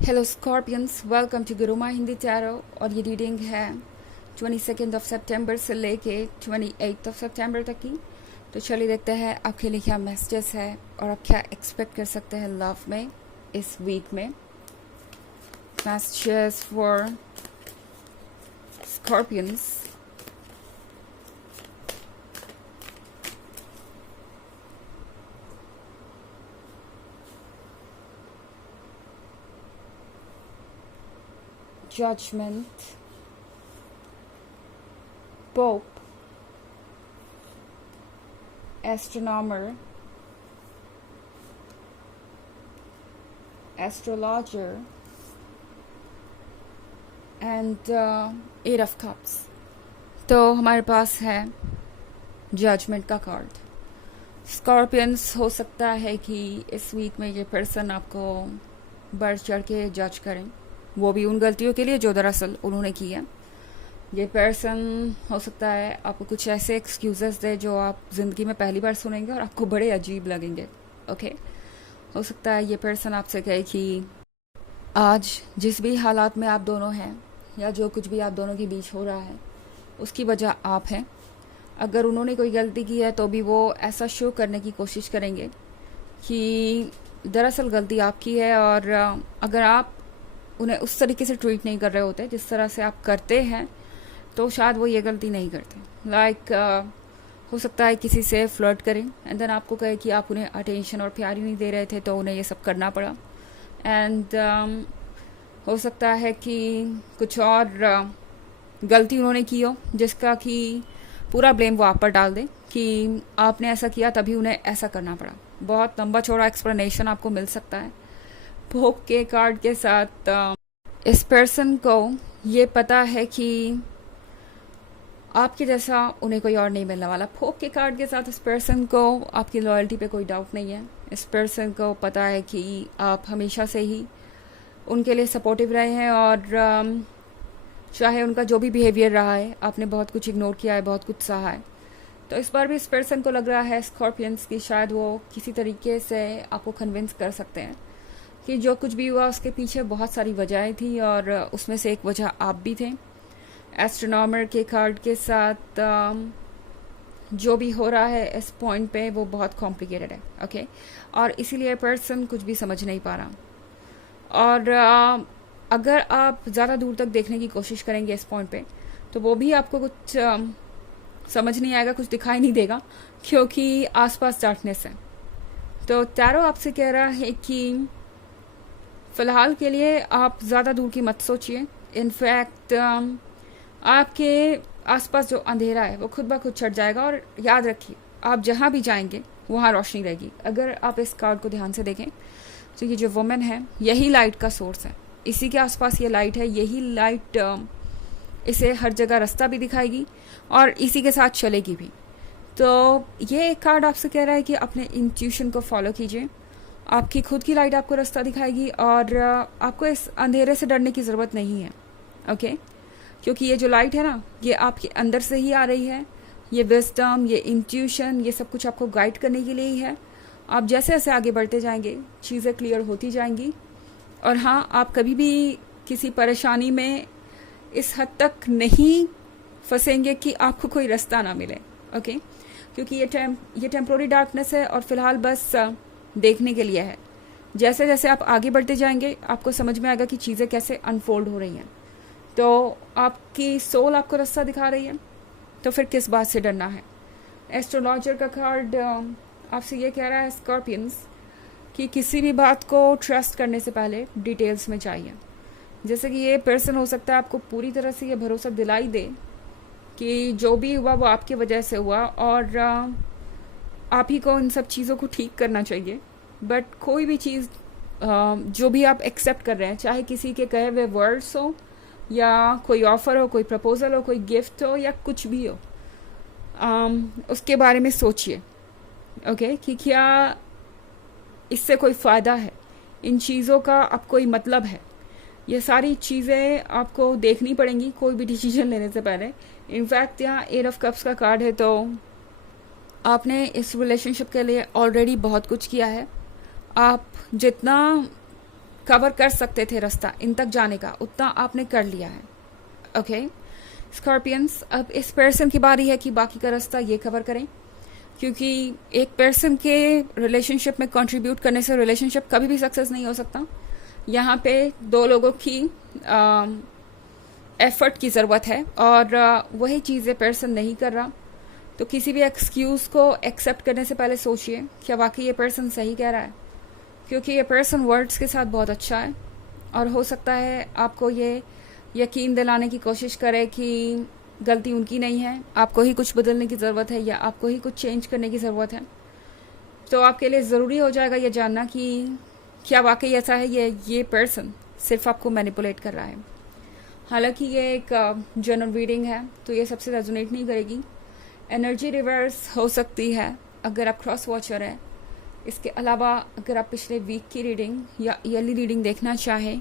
Hello Scorpions, welcome to Guruma Hindi tarot. और ये reading है 22 सितंबर से लेके 28 सितंबर तक की। तो चलिए देखते हैं आपके लिए क्या मैसेजेस है और आप क्या एक्सपेक्ट कर सकते हैं लव में इस वीक में। Messages for Scorpions. Judgment, Pope, Astronomer, Astrologer, and Eight of Cups। तो हमारे पास है जजमेंट का कार्ड। स्कॉर्पियंस, हो सकता है कि इस वीक में ये पर्सन आपको बढ़ चढ़ के जज करें, वो भी उन गलतियों के लिए जो दरअसल उन्होंने की है। ये पर्सन हो सकता है आपको कुछ ऐसे एक्सक्यूजेस दे जो आप ज़िंदगी में पहली बार सुनेंगे और आपको बड़े अजीब लगेंगे। ओके, हो सकता है ये पर्सन आपसे कहे कि आज जिस भी हालात में आप दोनों हैं या जो कुछ भी आप दोनों के बीच हो रहा है उसकी वजह आप हैं। अगर उन्होंने कोई गलती की है तो भी वो ऐसा शो करने की कोशिश करेंगे कि दरअसल गलती आपकी है, और अगर आप उन्हें उस तरीके से ट्रीट नहीं कर रहे होते जिस तरह से आप करते हैं तो शायद वो ये गलती नहीं करते। लाइक हो सकता है किसी से फ्लर्ट करें एंड देन आपको कहे कि आप उन्हें अटेंशन और प्यार ही नहीं दे रहे थे तो उन्हें ये सब करना पड़ा। एंड हो सकता है कि कुछ और गलती उन्होंने की हो जिसका कि पूरा ब्लेम वो आप पर डाल दें कि आपने ऐसा किया तभी उन्हें ऐसा करना पड़ा। बहुत लंबा चौड़ा एक्सप्लेनेशन आपको मिल सकता है। पोप के कार्ड के साथ इस पर्सन को ये पता है कि आपके जैसा उन्हें कोई और नहीं मिलने वाला। पोप के कार्ड के साथ इस पर्सन को आपकी लॉयल्टी पे कोई डाउट नहीं है। इस पर्सन को पता है कि आप हमेशा से ही उनके लिए सपोर्टिव रहे हैं, और चाहे उनका जो भी बिहेवियर रहा है आपने बहुत कुछ इग्नोर किया है, बहुत कुछ सहा है। तो इस बार भी इस पर्सन को लग रहा है स्कॉर्पियंस की शायद वो किसी तरीके से आपको कन्विंस कर सकते हैं कि जो कुछ भी हुआ उसके पीछे बहुत सारी वजहें थी और उसमें से एक वजह आप भी थे। एस्ट्रोनॉमर के कार्ड के साथ जो भी हो रहा है इस पॉइंट पे वो बहुत कॉम्प्लिकेटेड है। ओके, और इसीलिए पर्सन कुछ भी समझ नहीं पा रहा। और अगर आप ज़्यादा दूर तक देखने की कोशिश करेंगे इस पॉइंट पे तो वो भी आपको कुछ समझ नहीं आएगा, कुछ दिखाई नहीं देगा क्योंकि आसपास डार्कनेस है। तो टैरो आपसे कह रहा है कि फ़िलहाल के लिए आप ज़्यादा दूर की मत सोचिए। इनफैक्ट आपके आसपास जो अंधेरा है वो खुद ब खुद छट जाएगा, और याद रखिए आप जहाँ भी जाएंगे वहाँ रोशनी रहेगी। अगर आप इस कार्ड को ध्यान से देखें तो ये जो वुमेन है यही लाइट का सोर्स है, इसी के आसपास ये लाइट है, यही लाइट इसे हर जगह रास्ता भी दिखाएगी और इसी के साथ चलेगी भी। तो ये एक कार्ड आपसे कह रहा है कि अपने इंट्यूशन को फॉलो कीजिए, आपकी खुद की लाइट आपको रास्ता दिखाएगी और आपको इस अंधेरे से डरने की ज़रूरत नहीं है। ओके, क्योंकि ये जो लाइट है ना ये आपके अंदर से ही आ रही है। ये विजडम, ये इंट्यूशन, ये सब कुछ आपको गाइड करने के लिए ही है। आप जैसे जैसे आगे बढ़ते जाएंगे चीज़ें क्लियर होती जाएंगी, और हाँ, आप कभी भी किसी परेशानी में इस हद तक नहीं फंसेंगे कि आपको कोई रास्ता ना मिले। ओके, क्योंकि ये टेम्प्रोरी डार्कनेस है और फिलहाल बस देखने के लिए है। जैसे जैसे आप आगे बढ़ते जाएंगे आपको समझ में आएगा कि चीज़ें कैसे अनफोल्ड हो रही हैं। तो आपकी सोल आपको रास्ता दिखा रही है, तो फिर किस बात से डरना है। एस्ट्रोलॉजर का कार्ड आपसे ये कह रहा है स्कॉर्पियंस कि किसी भी बात को ट्रस्ट करने से पहले डिटेल्स में चाहिए। जैसे कि ये पर्सन हो सकता है आपको पूरी तरह से ये भरोसा दिलाई दे कि जो भी हुआ वो आपकी वजह से हुआ और आप ही को इन सब चीज़ों को ठीक करना चाहिए। बट कोई भी चीज़ जो भी आप एक्सेप्ट कर रहे हैं, चाहे किसी के कहे हुए वर्ड्स हो या कोई ऑफ़र हो, कोई प्रपोजल हो, कोई गिफ्ट हो या कुछ भी हो, उसके बारे में सोचिए। ओके, कि क्या इससे कोई फ़ायदा है, इन चीज़ों का अब कोई मतलब है। ये सारी चीज़ें आपको देखनी पड़ेंगी कोई भी डिसीजन लेने से पहले। इनफैक्ट यहाँ एट ऑफ कप्स का कार्ड है, तो आपने इस रिलेशनशिप के लिए ऑलरेडी बहुत कुछ किया है। आप जितना कवर कर सकते थे रास्ता इन तक जाने का, उतना आपने कर लिया है। ओके स्कॉर्पियंस, अब इस पर्सन की बारी है कि बाकी का रास्ता ये कवर करें, क्योंकि एक पर्सन के रिलेशनशिप में कंट्रीब्यूट करने से रिलेशनशिप कभी भी सक्सेस नहीं हो सकता। यहाँ पे दो लोगों की एफर्ट की ज़रूरत है और वही चीज़ें पर्सन नहीं कर रहा। तो किसी भी एक्सक्यूज़ को एक्सेप्ट करने से पहले सोचिए क्या वाकई ये पर्सन सही कह रहा है, क्योंकि ये पर्सन वर्ड्स के साथ बहुत अच्छा है और हो सकता है आपको ये यकीन दिलाने की कोशिश करे कि गलती उनकी नहीं है, आपको ही कुछ बदलने की ज़रूरत है या आपको ही कुछ चेंज करने की ज़रूरत है। तो आपके लिए ज़रूरी हो जाएगा ये जानना कि क्या वाकई ऐसा है ये पर्सन सिर्फ आपको मैनिपुलेट कर रहा है। हालांकि ये एक जनरल रीडिंग है तो ये सबसे रेजोनेट नहीं करेगी। एनर्जी रिवर्स हो सकती है अगर आप क्रॉस वॉचर हैं। इसके अलावा अगर आप पिछले वीक की रीडिंग या ईयरली रीडिंग देखना चाहें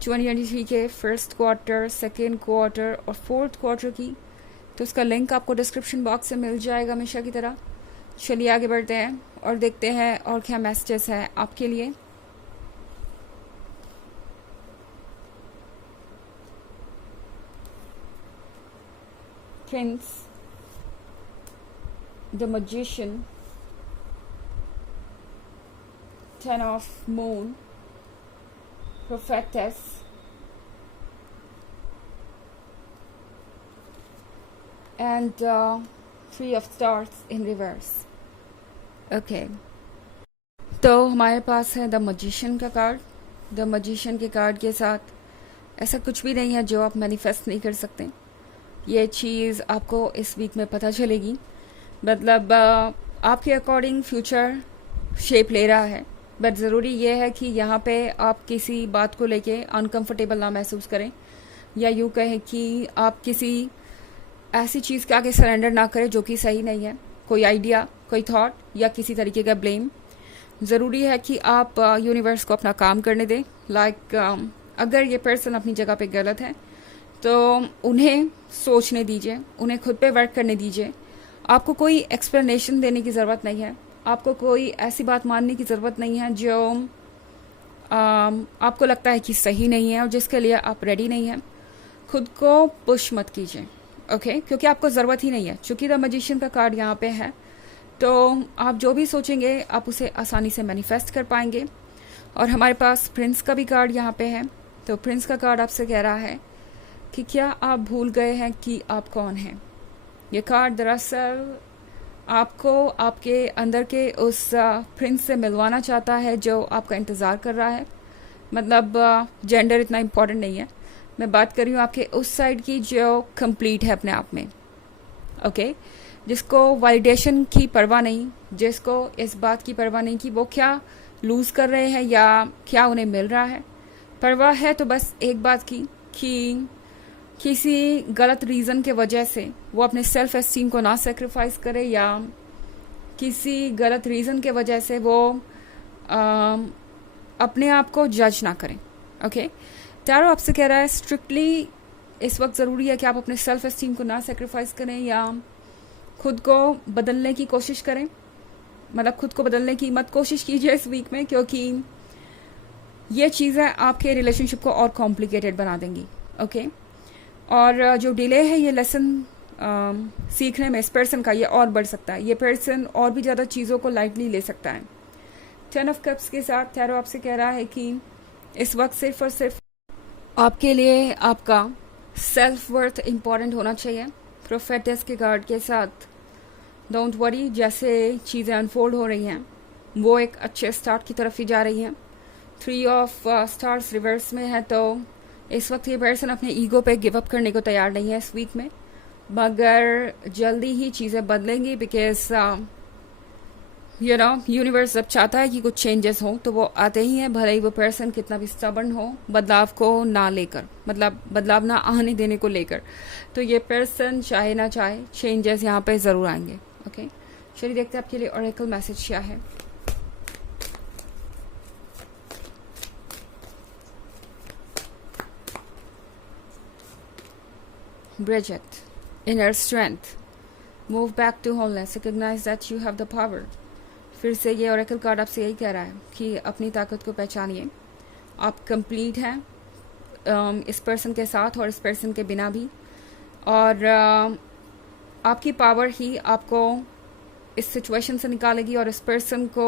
2023 के फर्स्ट क्वार्टर, सेकेंड क्वार्टर और फोर्थ क्वार्टर की, तो उसका लिंक आपको डिस्क्रिप्शन बॉक्स से मिल जाएगा हमेशा की तरह। चलिए आगे बढ़ते हैं और देखते हैं और क्या मैसेजेस है आपके लिए। Prince, the Magician, Ten of Moon, Prophetess, and Three of Stars in reverse. Okay. तो हमारे पास है द मजिशियन का कार्ड। द मजिशियन के कार्ड के साथ ऐसा कुछ भी नहीं है जो आप मैनिफेस्ट नहीं कर सकते। ये चीज़ आपको इस वीक में पता चलेगी, मतलब आपके अकॉर्डिंग फ्यूचर शेप ले रहा है। बट ज़रूरी ये है कि यहाँ पे आप किसी बात को लेके अनकंफर्टेबल ना महसूस करें, या यूँ कहें कि आप किसी ऐसी चीज़ के आगे सरेंडर ना करें जो कि सही नहीं है। कोई आइडिया, कोई थॉट या किसी तरीके का ब्लेम। ज़रूरी है कि आप यूनिवर्स को अपना काम करने दें। लाइक अगर ये पर्सन अपनी जगह पे गलत है तो उन्हें सोचने दीजिए, उन्हें खुद पे वर्क करने दीजिए। आपको कोई एक्सप्लेनेशन देने की ज़रूरत नहीं है, आपको कोई ऐसी बात मानने की ज़रूरत नहीं है जो आपको लगता है कि सही नहीं है और जिसके लिए आप रेडी नहीं हैं। खुद को पुश मत कीजिए, ओके, क्योंकि आपको ज़रूरत ही नहीं है। चूँकि द मजिशियन का कार्ड यहाँ पे है तो आप जो भी सोचेंगे आप उसे आसानी से मैनिफेस्ट कर पाएंगे। और हमारे पास प्रिंस का भी कार्ड यहाँ पे है। तो प्रिंस का कार्ड आपसे कह रहा है कि क्या आप भूल गए हैं कि आप कौन हैं। ये कार्ड दरअसल आपको आपके अंदर के उस प्रिंस से मिलवाना चाहता है जो आपका इंतज़ार कर रहा है। मतलब जेंडर इतना इम्पोर्टेंट नहीं है, मैं बात कर रही हूँ आपके उस साइड की जो कंप्लीट है अपने आप में, ओके, जिसको वैलिडेशन की परवाह नहीं, जिसको इस बात की परवाह नहीं कि वो क्या लूज़ कर रहे हैं या क्या उन्हें मिल रहा है। परवाह है तो बस एक बात की कि किसी गलत रीज़न के वजह से वो अपने सेल्फ एस्टीम को ना सेक्रीफाइस करे, या किसी गलत रीज़न के वजह से वो अपने आप को जज ना करें। ओके, टैरो आपसे कह रहा है स्ट्रिक्टली इस वक्त ज़रूरी है कि आप अपने सेल्फ एस्टीम को ना सेक्रीफाइस करें या खुद को बदलने की कोशिश करें। मतलब खुद को बदलने की मत कोशिश कीजिए इस वीक में, क्योंकि ये चीज़ें आपके रिलेशनशिप को और कॉम्प्लिकेटेड बना देंगी। ओके, और जो डिले है ये लेसन सीखने में इस पर्सन का ये और बढ़ सकता है। ये पर्सन और भी ज़्यादा चीज़ों को लाइटली ले सकता है। 10 ऑफ कप्स के साथ टैरो आपसे कह रहा है कि इस वक्त सिर्फ और सिर्फ आपके लिए आपका सेल्फ वर्थ इम्पॉर्टेंट होना चाहिए। प्रोफेटस के कार्ड के साथ डोंट वरी, जैसे चीज़ें अनफोल्ड हो रही हैं वो एक अच्छे स्टार्ट की तरफ ही जा रही हैं। 3 ऑफ स्टार्स रिवर्स में है, तो इस वक्त ये पर्सन अपने ईगो पे गिव अप करने को तैयार नहीं है इस वीक में, मगर जल्दी ही चीज़ें बदलेंगी। बिकॉज यूनिवर्स जब चाहता है कि कुछ चेंजेस हो तो वो आते ही हैं, भले ही वो पर्सन कितना भी स्टबर्न हो बदलाव को ना लेकर, मतलब बदलाव ना आने देने को लेकर। तो ये पर्सन चाहे ना चाहे चेंजेस यहाँ पे ज़रूर आएंगे। ओके, चलिए देखते हैं आपके लिए ऑरेकल मैसेज क्या है। Bridget, inner strength, move back to wholeness, recognize that you have the power। फिर से ये ओरेकल कार्ड आपसे यही कह रहा है कि अपनी ताकत को पहचानिए आप कंप्लीट हैं इस पर्सन के साथ और इस पर्सन के बिना भी, और आपकी पावर ही आपको इस सिचुएशन से निकालेगी और इस पर्सन को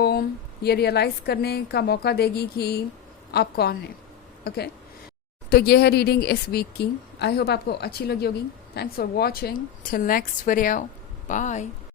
ये रियलाइज़ करने का मौका देगी कि आप कौन हैं। ओके, तो ये है रीडिंग इस वीक की। आई होप आपको अच्छी लगी होगी। Thanks for watching, till next video, bye.